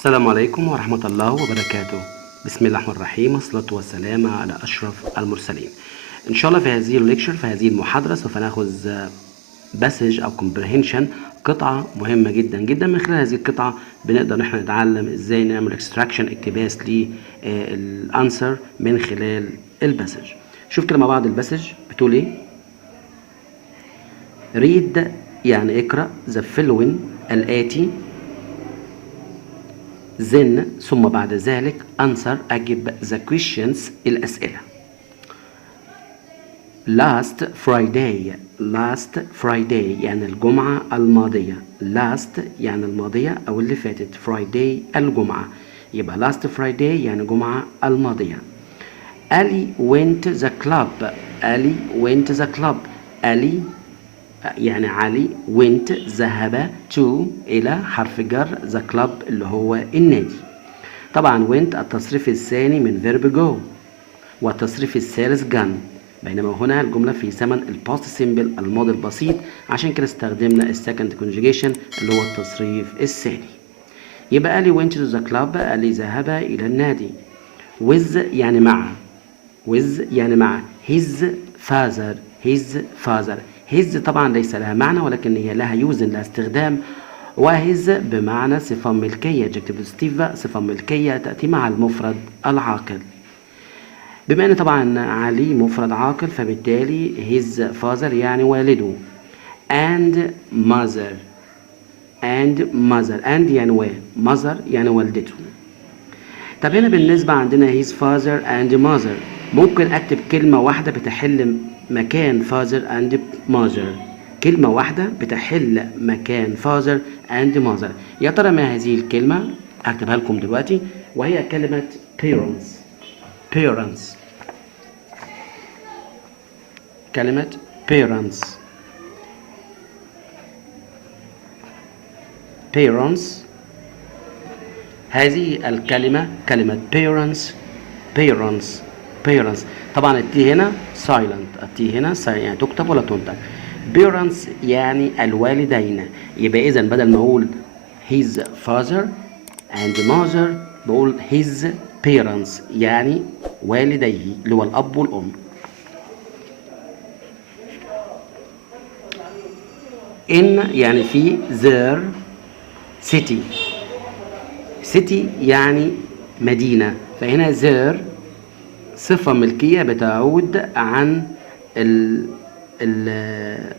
السلام عليكم ورحمة الله وبركاته. بسم الله الرحمن الرحيم، والصلاة والسلام على أشرف المرسلين. إن شاء الله في هذه الليكشر، في هذه المحاضرة، سوف نأخذ باسج أو comprehension، قطعة مهمة جدا جدا. من خلال هذه القطعة بنقدر نحن نتعلم إزاي نعمل extraction اقتباس للأنسر من خلال الباسج. شوف كده مع بعض الباسج بتقول إيه. read يعني اقرأ the following الآتي، then ثم بعد ذلك answer أجب the questions الأسئلة. last Friday يعني الجمعة الماضية. last يعني الماضية أو اللي فاتت، Friday الجمعة، يبقى last Friday يعني جمعة الماضية. Ali went the club. Ali يعني علي went ذهب to إلى حرف جر the club اللي هو النادي. طبعا went التصريف الثاني من verb go، والتصريف الثالث gone، بينما هنا الجملة في زمن الباست سيمبل الماضي البسيط، عشان كده استخدمنا السكند conjugation اللي هو التصريف الثاني. يبقى Ali went to the club، Ali ذهب إلى النادي. with يعني مع his father. his طبعا ليس لها معنى، ولكن هي لها يوزن، لها استخدام. وهز بمعنى صفة ملكية، adjective positive، صفة ملكية تأتي مع المفرد العاقل. بما ان طبعا علي مفرد عاقل، فبالتالي his father يعني والده. and mother and يعني mother يعني والدته. طب هنا بالنسبة عندنا his father and mother، ممكن اكتب كلمة واحدة بتحل مكان father and mother، كلمة واحدة بتحل مكان father and mother. يا ترى ما هذه الكلمة؟ هكتبها لكم دلوقتي، وهي كلمة parents. كلمة parents. هذه الكلمة كلمة parents. طبعا التي هنا silent، يعني تكتب ولا تنطق. parents يعني الوالدين، يبقى إذن بدل ما أقول his father and mother بقول his parents يعني والديه اللي هو الأب والأم. in يعني في their city يعني مدينة، فهنا their صفة ملكية بتعود عن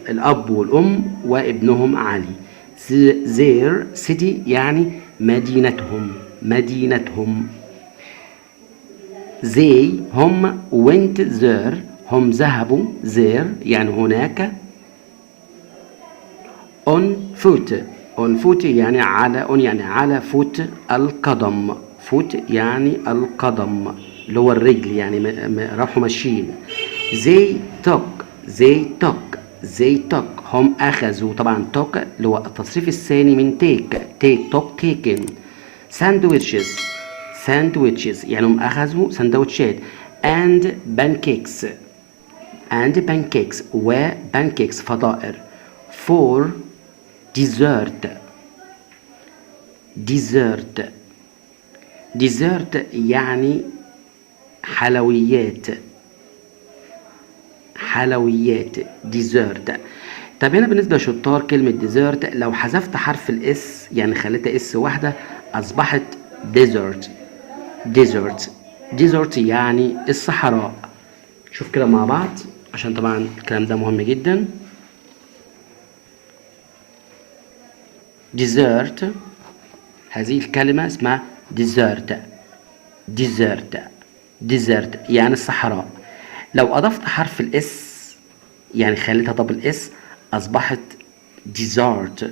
الأب والأم وابنهم علي. their city يعني مدينتهم. they هم went there هم ذهبوا there يعني هناك. on foot يعني على foot القدم. foot يعني القدم اللي هو الرجل، يعني راحوا ماشيين. they took هم أخذوا، طبعا took اللي هو التصريف الثاني من took taken. sandwiches يعني هم أخذوا سندوتشات. and pancakes فطائر. for dessert يعني حلويات dessert. طب هنا بالنسبة لشطار كلمة dessert، لو حذفت حرف الاس يعني خليتها اس واحدة أصبحت desert يعني الصحراء. شوف كده مع بعض عشان طبعا الكلام ده مهم جدا. dessert هذه الكلمة اسمها dessert يعني الصحراء. لو أضفت حرف الاس يعني خليتها دبل اس أصبحت dessert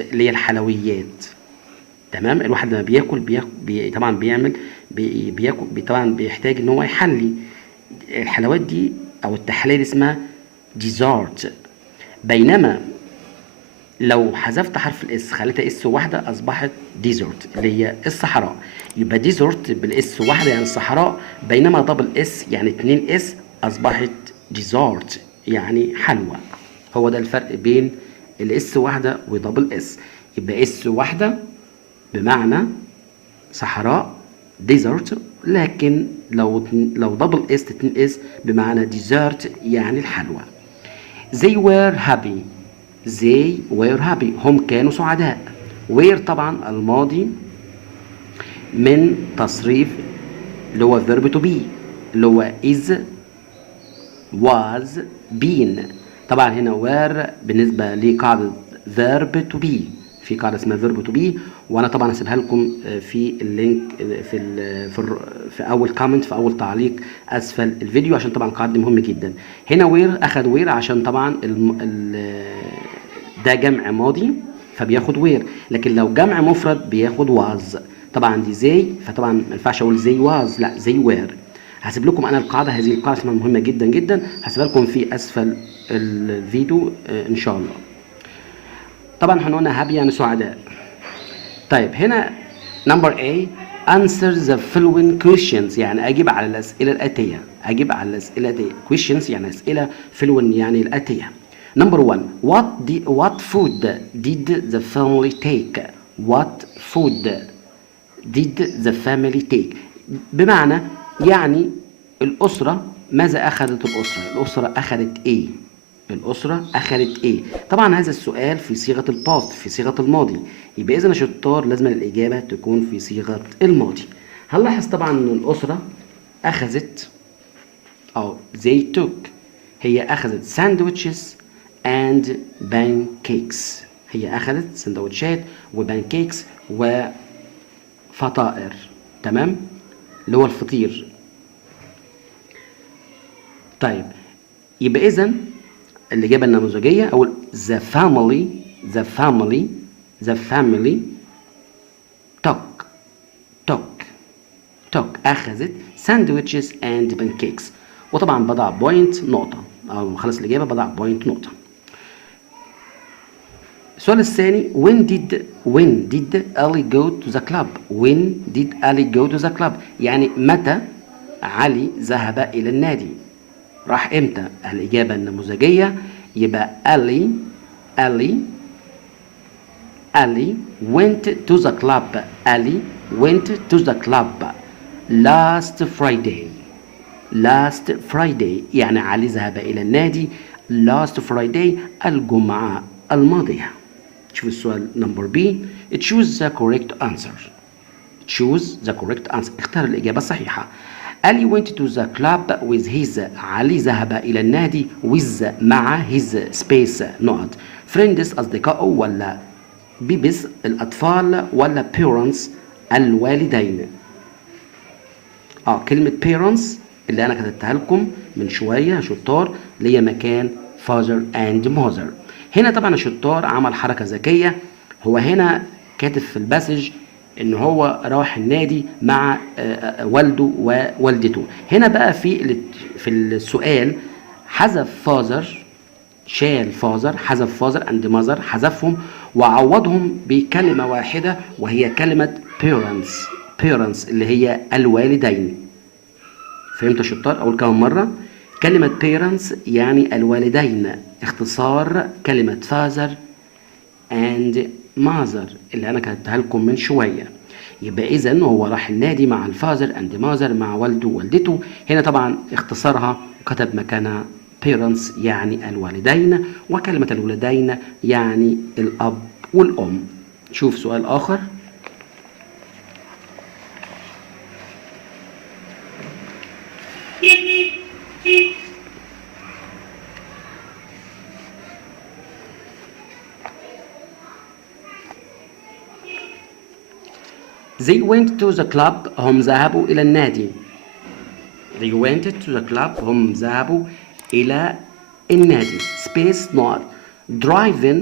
اللي هي الحلويات. تمام. الواحد لما بياكل طبعا بياكل طبعا بيحتاج ان هو يحلي الحلويات دي او التحلية اسمها dessert. بينما لو حذفت حرف الاس خليتها اس واحده أصبحت ديزرت اللي هي الصحراء. يبقى ديزرت بالاس واحده يعني الصحراء، بينما دبل اس يعني 2 اس أصبحت ديزرت يعني حلوى. هو ده الفرق بين الاس واحده ودبل اس. يبقى اس واحدة بمعنى صحراء desert، لكن لو دبل اس 2 اس بمعنى dessert يعني الحلوى. they were happy. they were happy هم كانوا سعداء. were طبعا الماضي من تصريف اللي هو verb to be اللي هو is was been. طبعا هنا were بالنسبة لقاعدة verb to be، في قاعدة اسمها verb to be، وانا طبعا هسيبها لكم في اللينك في اول كومنت، في اول تعليق اسفل الفيديو، عشان طبعا القاعدة دي مهمة جدا. هنا were اخذ were عشان طبعا ده جمع ماضي فبياخد were، لكن لو جمع مفرد بياخد was. طبعا دي زي، فطبعا ما ينفعش اقول زي was، لا زي were. هسيب لكم انا القاعده، هذه القاعده اسمها مهمه جدا جدا، هسيبها لكم في اسفل الفيديو ان شاء الله. طبعا احنا قلنا هابي يعني سعداء. طيب هنا نمبر A answer the following questions، يعني اجيب على الاسئله الاتيه. اجيب على الاسئله الاتيه. questions يعني اسئله، following يعني الاتيه. نمبر 1 what food did the family take. what food did the family take بمعنى يعني الأسرة ماذا أخذت الأسرة؟ الأسرة أخذت إيه؟ الأسرة أخذت إيه؟ طبعا هذا السؤال في صيغة الباست، في صيغة الماضي، يبقى إذا يا شطار لازم الإجابة تكون في صيغة الماضي. هنلاحظ طبعا إن الأسرة أخذت أو they took، هي أخذت sandwiches and pancakes. هي أخذت سندوتشات وبانكيكس وفطائر، تمام؟ اللي هو الفطير. طيب يبقى إذا الإجابة النموذجية أو the family took أخذت sandwiches and pancakes. وطبعا بضع بوينت نقطة، أو خلص الإجابة بضع بوينت نقطة. السؤال الثاني when did Ali go to the club. when did Ali go to the club يعني متى علي ذهب إلى النادي، راح إمتى؟ الإجابة النموذجية يبقى Ali went to the club. Ali went to the club last Friday يعني علي ذهب إلى النادي last Friday الجمعة الماضية. شوف السؤال نمبر بي. choose the correct answer. اختار الإجابة الصحيحة. Ali went to the club with his. علي ذهب إلى النادي with مع his space نقط friends أصدقائه ولا بيبس الأطفال ولا parents الوالدين. كلمة parents اللي أنا كتبتها لكم من شوية شطار اللي هي مكان father and mother. هنا طبعا الشطار عمل حركة ذكية، هو هنا كاتب في الباسج ان هو راح النادي مع والده ووالدته. هنا بقى في السؤال حذف father، شال father، حذف father and mother، حذفهم وعوضهم بكلمة واحدة وهي كلمة parents اللي هي الوالدين. فهمت يا شطار؟ أقول كمان مرة، كلمة parents يعني الوالدين، اختصار كلمة father and mother اللي أنا كتبتها لكم من شوية. يبقى إذن هو راح النادي مع الفاذر and mother مع والده ووالدته. هنا طبعا اختصرها وكتب مكانها parents يعني الوالدين، وكلمة الوالدين يعني الأب والأم. شوف سؤال آخر. They went to the club. هم ذهبوا إلى النادي. They went to the club. هم ذهبوا إلى النادي. Space not driving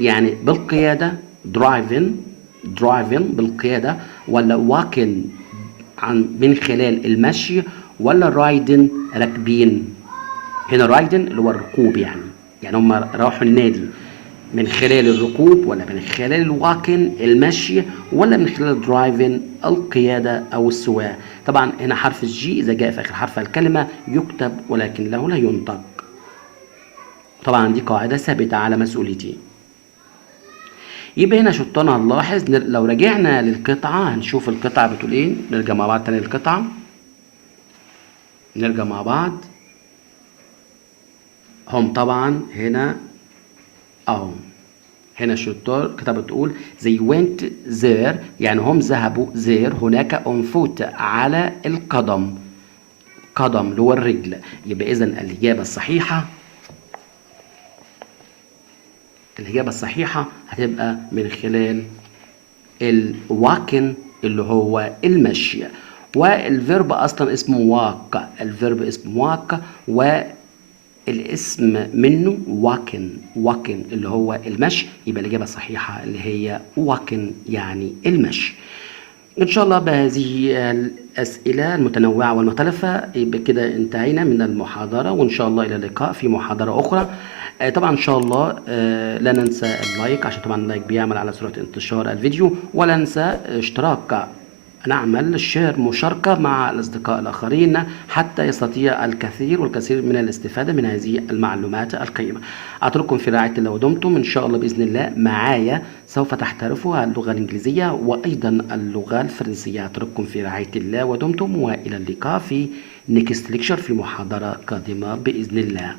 يعني بالقيادة. driving بالقيادة ولا walking من خلال المشي ولا riding راكبين. هنا riding اللي هو الركوب، يعني هم راحوا النادي من خلال الركوب ولا من خلال الواكن المشي ولا من خلال الدرايفن القيادة أو السواقة. طبعا هنا حرف الجي إذا جاء في آخر حرف الكلمة يكتب ولكن له لا ينطق. طبعا دي قاعدة ثابتة على مسؤوليتي. يبقى هنا شطان هنلاحظ لو رجعنا للقطعة هنشوف القطعة بتقول ايه. نرجع مع بعض تاني للقطعة، نرجع مع بعض. هم طبعا هنا اهو، هنا الشطار الكتابة بتقول they went there، يعني هم ذهبوا there هناك on foot على القدم، قدم اللي هو الرجل. يبقى إذا الإجابة الصحيحة هتبقى من خلال الواكن اللي هو المشي. والفيرب أصلا اسمه واك، الفيرب اسمه واك، والاسم منه واكن اللي هو المشي. يبقى الإجابة الصحيحة اللي هي واكن يعني المشي. إن شاء الله بهذه الأسئلة المتنوعة والمختلفة يبقى كده انتهينا من المحاضرة، وإن شاء الله إلى اللقاء في محاضرة أخرى. طبعا إن شاء الله لا ننسى اللايك، عشان طبعا اللايك بيعمل على سرعة انتشار الفيديو، ولا ننسى اشتراك، نعمل شير مشاركة مع الأصدقاء الآخرين حتى يستطيع الكثير والكثير من الاستفادة من هذه المعلومات القيمة. أترككم في رعاية الله ودمتم. إن شاء الله بإذن الله معايا سوف تحترفوا اللغة الإنجليزية وأيضا اللغة الفرنسية. أترككم في رعاية الله ودمتم، وإلى اللقاء في next lecture في محاضرة قادمة بإذن الله.